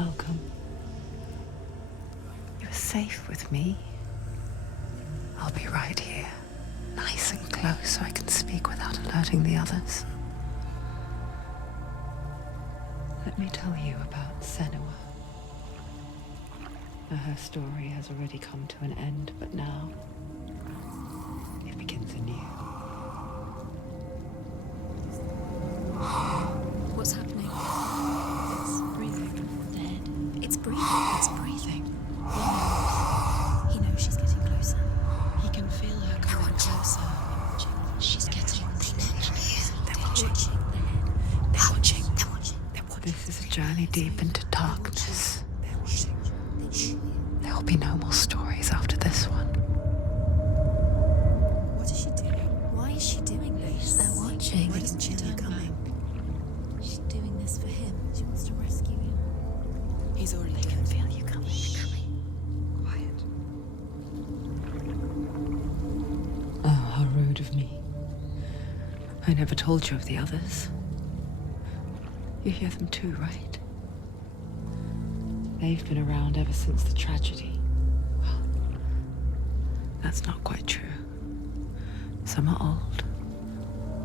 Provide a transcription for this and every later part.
Welcome. You're safe with me. I'll be right here, nice and close so I can speak without alerting the others. Let me tell you about Senua. Her story has already come to an end, but now it begins anew. What's happening? It's breathing. Dead. It's breathing. It's breathing. He knows she's getting closer. He can feel her coming closer. She's getting closer. They're watching. They're watching. They're watching. They're watching. This is a journey deep into darkness. They're watching. There will be no more stories after this one. What is she doing? Why is she doing this? They're watching. Why doesn't she turn coming? She's doing this for him. She wants to rescue him. He's already They dead. can feel you coming. Quiet. Oh, how rude of me. I never told you of the others. You hear them too, right? They've been around ever since the tragedy. Well, that's not quite true. Some are old,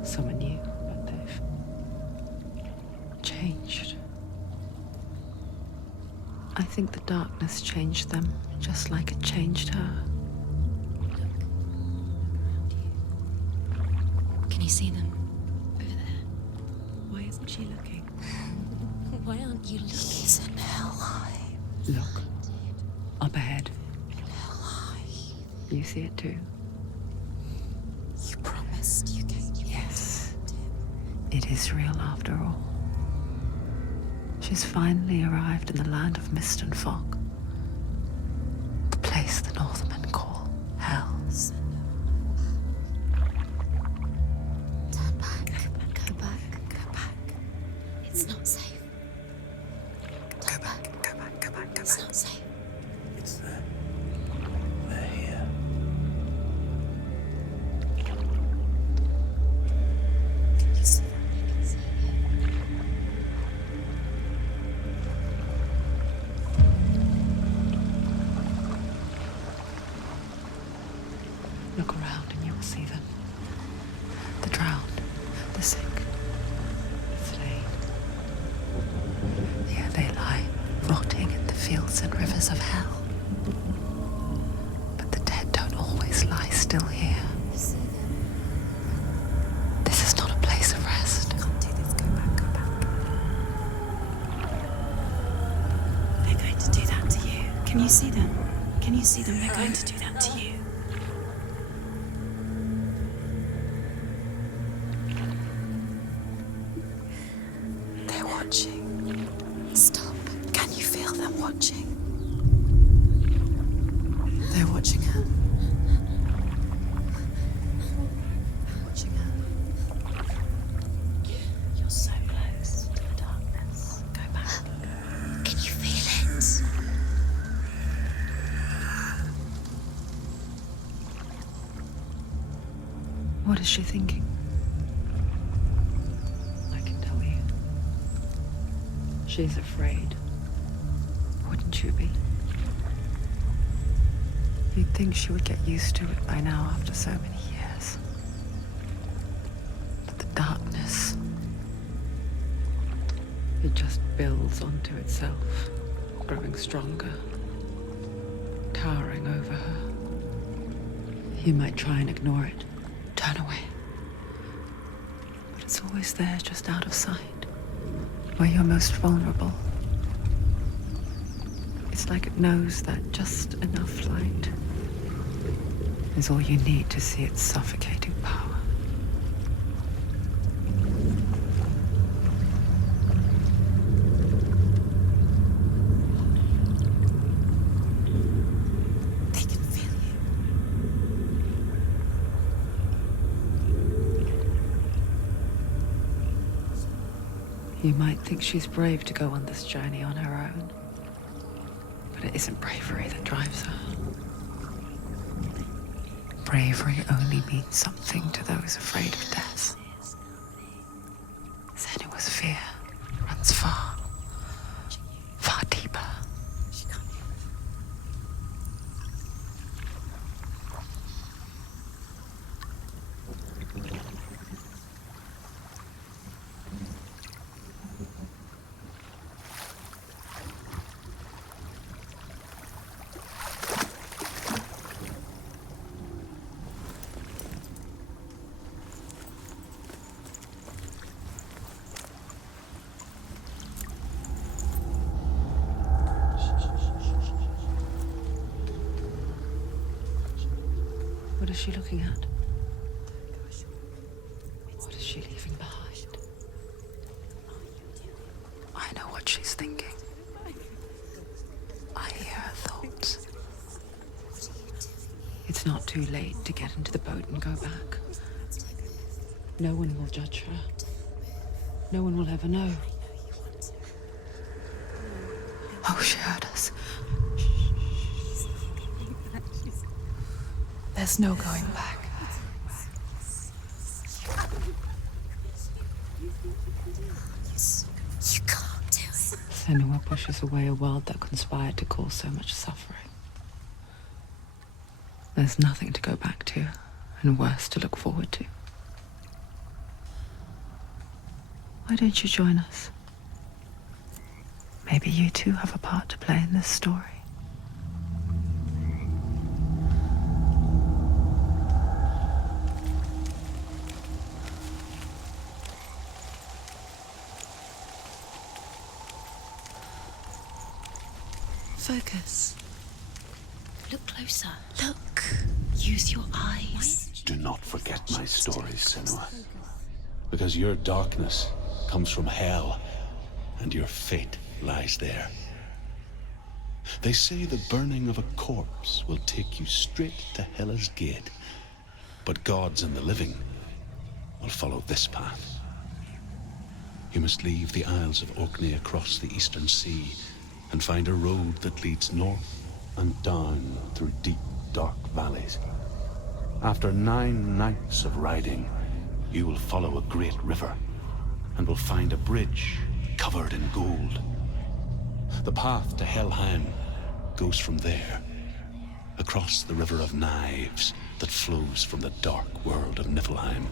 some are new, but they've changed. I think the darkness changed them, just like it changed her. Can you see them? Over there. Why isn't she looking? Why aren't you looking? He's in Hellheim. Look, up ahead. Hellheim. You see it too? You promised you came. Yes. It is real after all. She's finally arrived in the land of mist and fog. The place the Northmen call Hell. Turn back. Go back. Go back. It's not safe. Go back. Go back. Go back. Go It's back. not safe. It's there. They're here. Can you see them? You can see it. Look around and you'll see them. The drowned, the sick, the slain. Here they lie, rotting in the fields and rivers of hell. But the dead don't always lie still here. You see them. This is not a place of rest. Can't do this. Go back. Go back. They're going to do that to you. Can you see them? Can you see them? They're going to do that to you. They're watching. Stop. Can you feel them watching? They're watching her. Watching her. You're so close to the darkness. Go back. Can you feel it? What is she thinking? I can tell you. She's afraid. Wouldn't you be? You'd think she would get used to it by now after so many years. But the darkness, it just builds onto itself, growing stronger, towering over her. You might try and ignore it, turn away. But it's always there, just out of sight, where you're most vulnerable. It's like it knows that just enough light is all you need to see its suffocating power. They can feel you. You might think she's brave to go on this journey on her own, but it isn't bravery that drives her. Bravery only means something to those afraid of death. Senua's fear runs far, far deeper she looking at? What is she leaving behind? I know what she's thinking. I hear her thoughts. It's not too late to get into the boat and go back. No one will judge her. No one will ever know. Oh, she heard us. There's no going back. You can't do it. Senua pushes away a world that conspired to cause so much suffering. There's nothing to go back to, and worse to look forward to. Why don't you join us? Maybe you too have a part to play in this story. Focus. Look closer. Look. Use your eyes. Do not forget my stories, Senua. Because your darkness comes from hell, and your fate lies there. They say the burning of a corpse will take you straight to Hela's gate, but gods and the living will follow this path. You must leave the Isles of Orkney across the eastern sea and find a road that leads north and down through deep, dark valleys. After 9 nights of riding, you will follow a great river and will find a bridge covered in gold. The path to Hellheim goes from there, across the river of knives that flows from the dark world of Niflheim.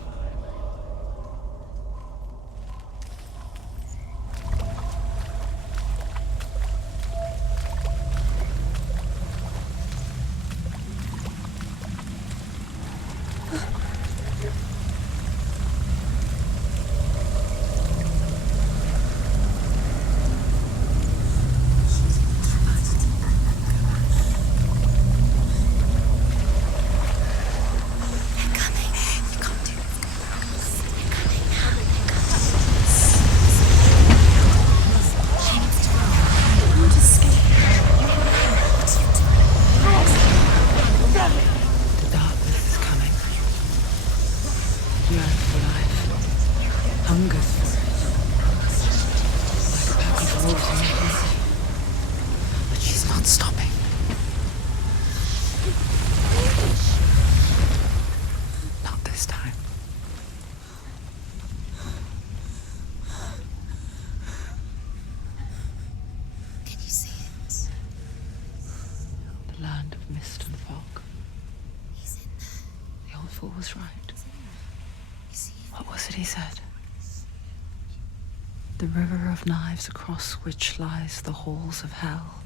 Was right. What was it he said? The river of knives across which lies the halls of hell.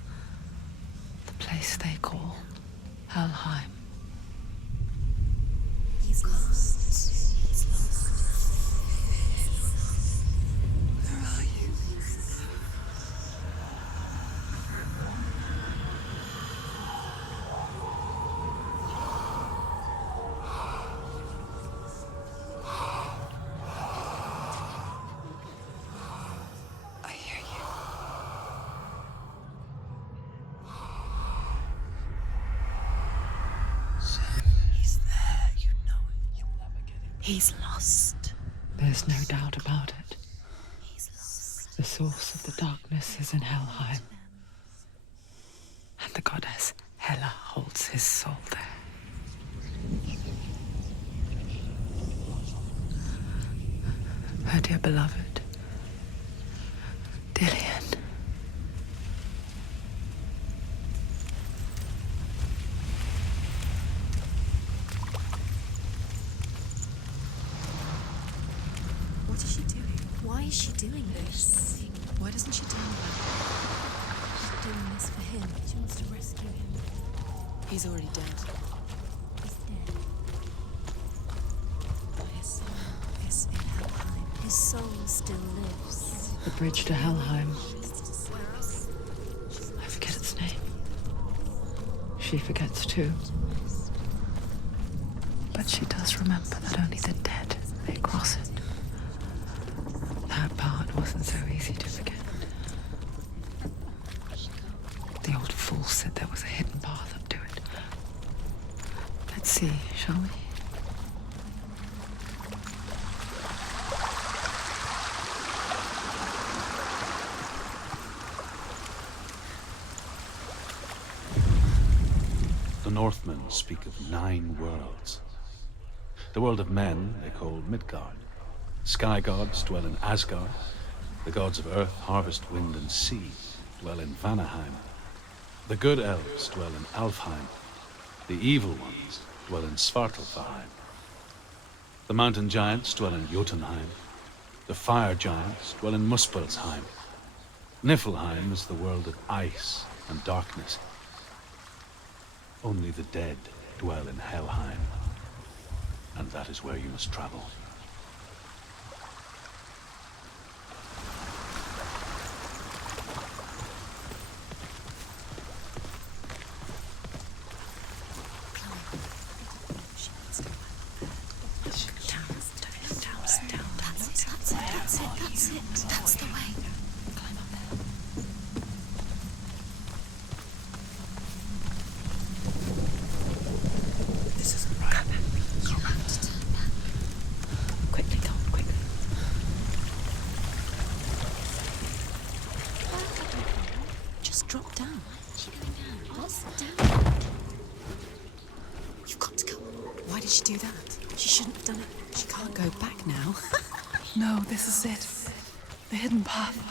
The place they call Hellheim. He's lost. He's lost. Where are you? He's lost. There's no doubt about it. He's lost. The source of the darkness is in Hellheim. And the goddess Hela holds his soul there. Her dear beloved, Dillion. What is she doing? Why is she doing this? Why doesn't she tell me? She's doing this for him. She wants to rescue him. He's already dead. He's dead. His soul is in Hellheim. His soul still lives. The bridge to Hellheim. I forget its name. She forgets too. But she does remember that only the dead may cross it. That part wasn't so easy to forget. The old fool said there was a hidden path up to it. Let's see, shall we? The Northmen speak of 9 worlds. The world of men they call Midgard. Sky gods dwell in Asgard. The gods of earth, harvest, wind, and sea dwell in Vanaheim. The good elves dwell in Alfheim. The evil ones dwell in Svartalfheim. The mountain giants dwell in Jotunheim. The fire giants dwell in Muspelheim. Niflheim is the world of ice and darkness. Only the dead dwell in Hellheim, and that is where you must travel. That's the way. Drop down. She's going down. What's down? You've got to go. Why did she do that? She shouldn't have done it. She can't go back now. No, this is it. The hidden path.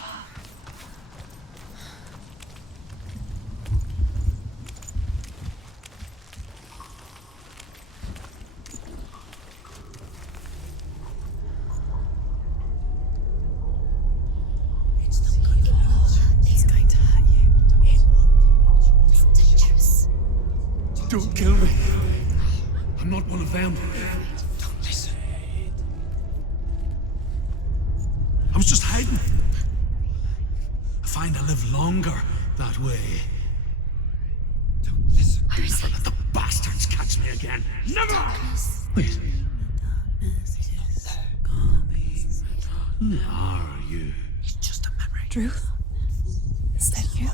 Don't kill me. I'm not one of them. Don't listen. I was just hiding. I find I live longer that way. Don't listen. Never let the bastards catch me again. Never! Wait. Who are you? It's just a memory. Druth? Is that you?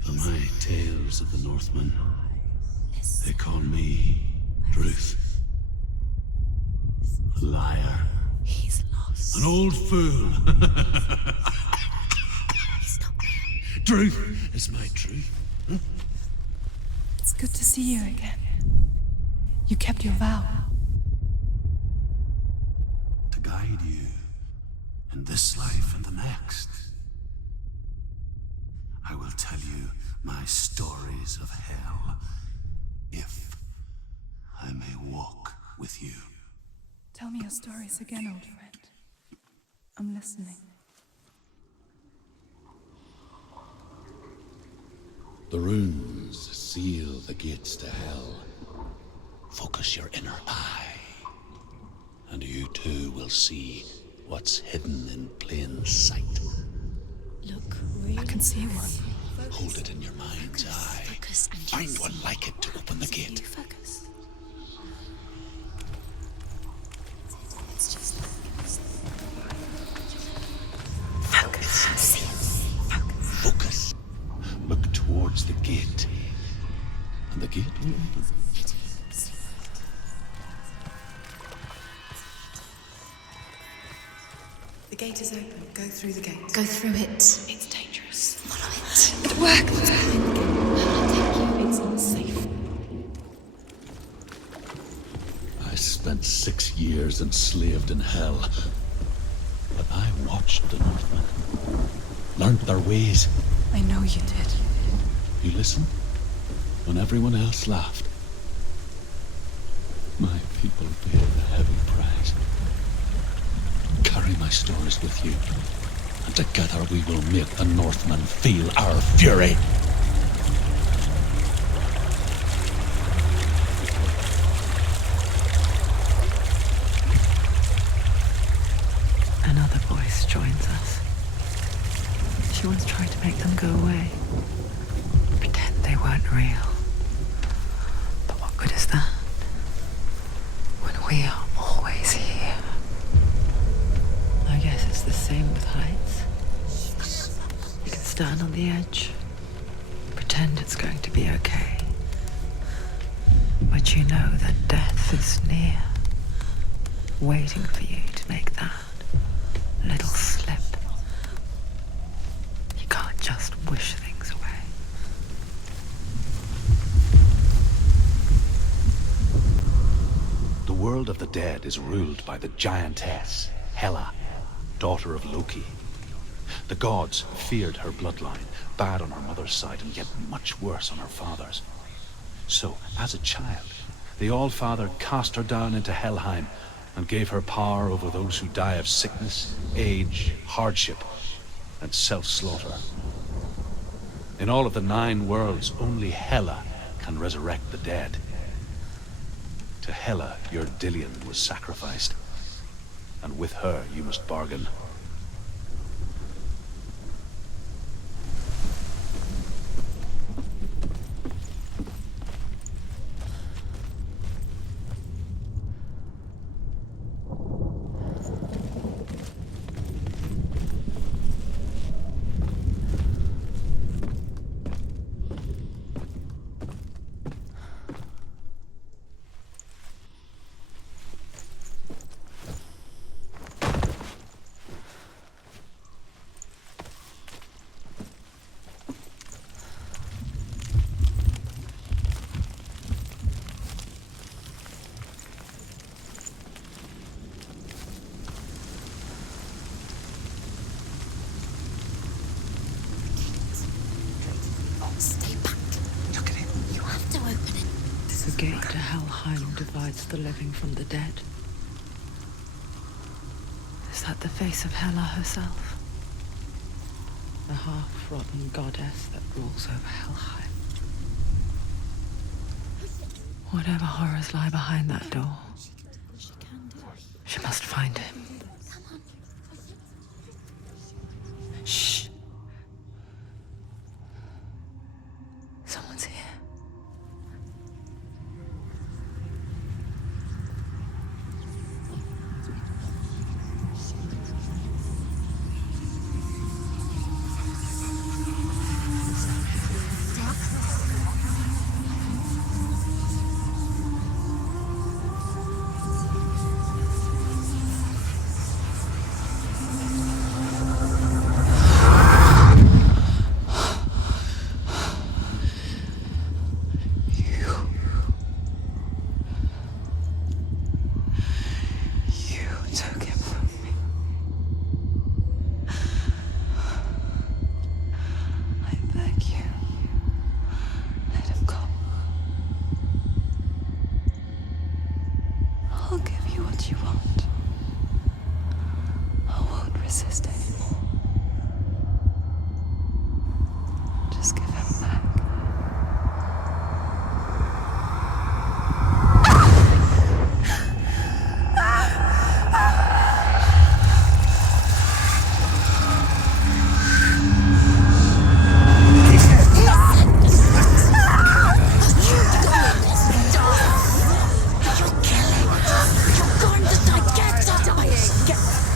For my tales of the Northmen, they call me Druth. A liar. He's lost. An old fool. He's not real. Truth is my truth. Huh? It's good to see you again. You kept your vow. To guide you in this life and the next. I will tell you my stories of hell, if I may walk with you. Tell me your stories again, old friend. I'm listening. The runes seal the gates to hell. Focus your inner eye, and you too will see what's hidden in plain sight. Look, really. I can see one. Hold it in your mind's eye. Focus and Find yes. one like it to open the gate. You focus. It's just focus. Focus. Look towards the gate, and the gate will open. The gate is open. Go through the gate. Go through it. It's dangerous. Follow it. It worked. What's behind the gate? I'll take you. It's unsafe. I spent 6 years enslaved in hell, but I watched the Northmen, learned their ways. I know you did. You listened when everyone else laughed. My people paid a heavy price. Carry my stories with you, and together we will make the Northmen feel our fury. Another voice joins us. She once tried to make them go away. Pretend they weren't real. We are always here. I guess it's the same with heights. You can stand on the edge, pretend it's going to be okay, but you know that death is near, waiting for you to make that little slip. You can't just wish things away. The world of the dead is ruled by the giantess, Hela, daughter of Loki. The gods feared her bloodline, bad on her mother's side and yet much worse on her father's. So, as a child, the All-Father cast her down into Helheim and gave her power over those who die of sickness, age, hardship, and self-slaughter. In all of the 9 worlds, only Hela can resurrect the dead. To Hela, your Dillion was sacrificed, and with her you must bargain. Stay back. Look at it. You have to open it. The gate to Hellheim divides the living from the dead. Is that the face of Hela herself? The half-rotten goddess that rules over Hellheim. Whatever horrors lie behind that door, she must find him. Shh. Someone's here.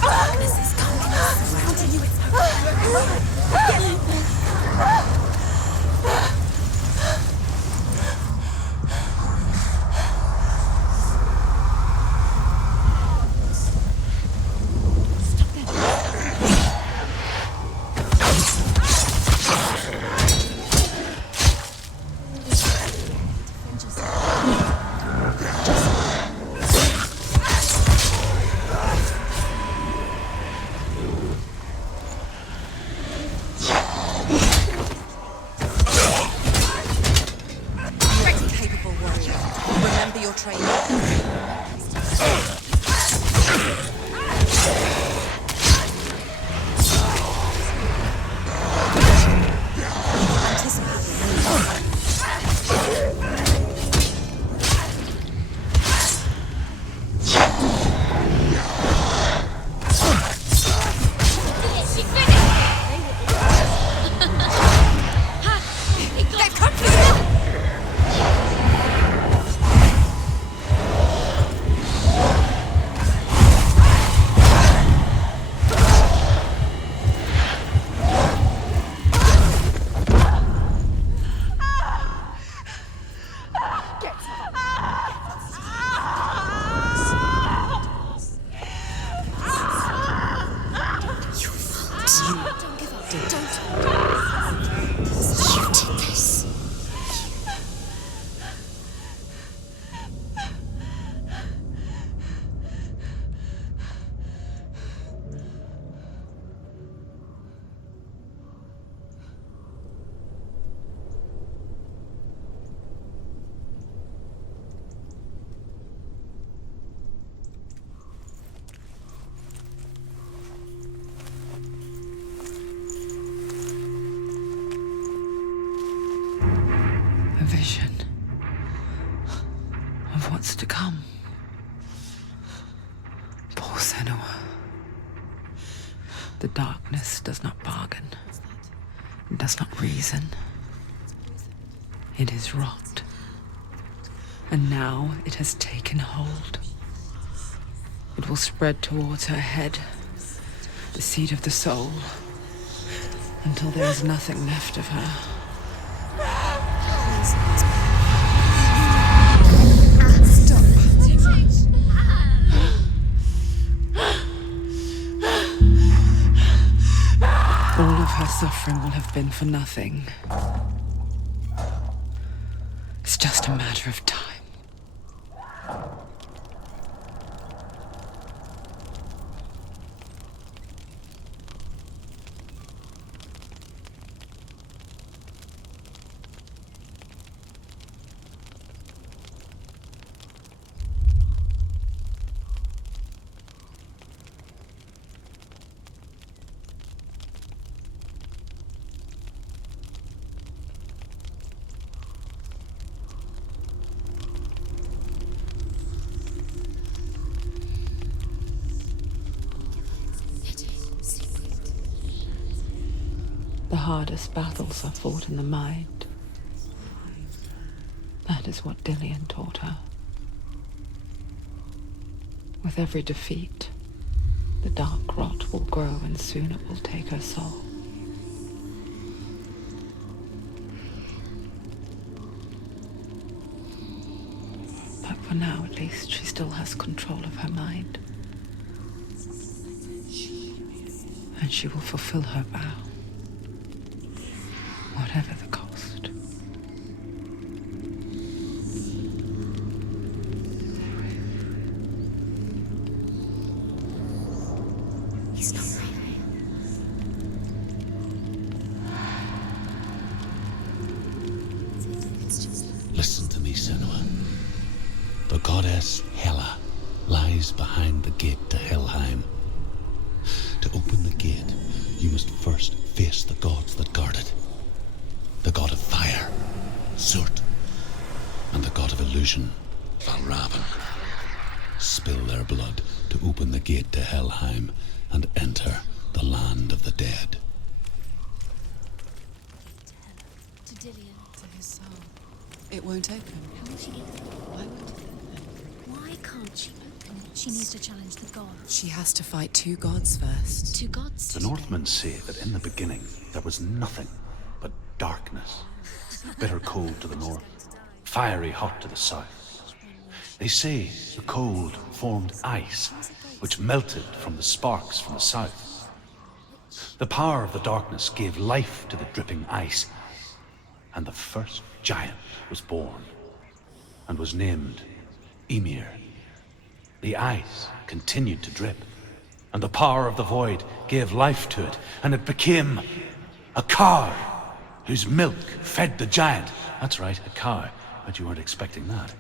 Darkness is coming. How do you Senua. The darkness does not bargain. It does not reason. It is rot. And now it has taken hold. It will spread towards her head, the seat of the soul, until there is nothing left of her. All of her suffering will have been for nothing. It's just a matter of time. The hardest battles are fought in the mind. That is what Dillion taught her. With every defeat, the dark rot will grow and soon it will take her soul. But for now, at least, she still has control of her mind. And she will fulfill her vow. Whatever the cost. He's not ready. Listen to me, Senua. The goddess Hela lies behind the gate to Helheim. To open the gate, you must first face the gods that guard it. The god of fire, Surt, and the god of illusion, Valravn. Spill their blood to open the gate to Helheim and enter the land of the dead. To Dillion. To his soul. It won't open. How will she get through? Why won't it open? Why can't she open? She needs to challenge the gods. She has to fight 2 gods first. 2 gods. The Northmen say that in the beginning there was nothing but darkness. Bitter cold to the north, fiery hot to the south. They say the cold formed ice, which melted from the sparks from the south. The power of the darkness gave life to the dripping ice, and the first giant was born, and was named Ymir. The ice continued to drip, and the power of the void gave life to it, and it became a cow, whose milk fed the giant. That's right, a cow, but you weren't expecting that.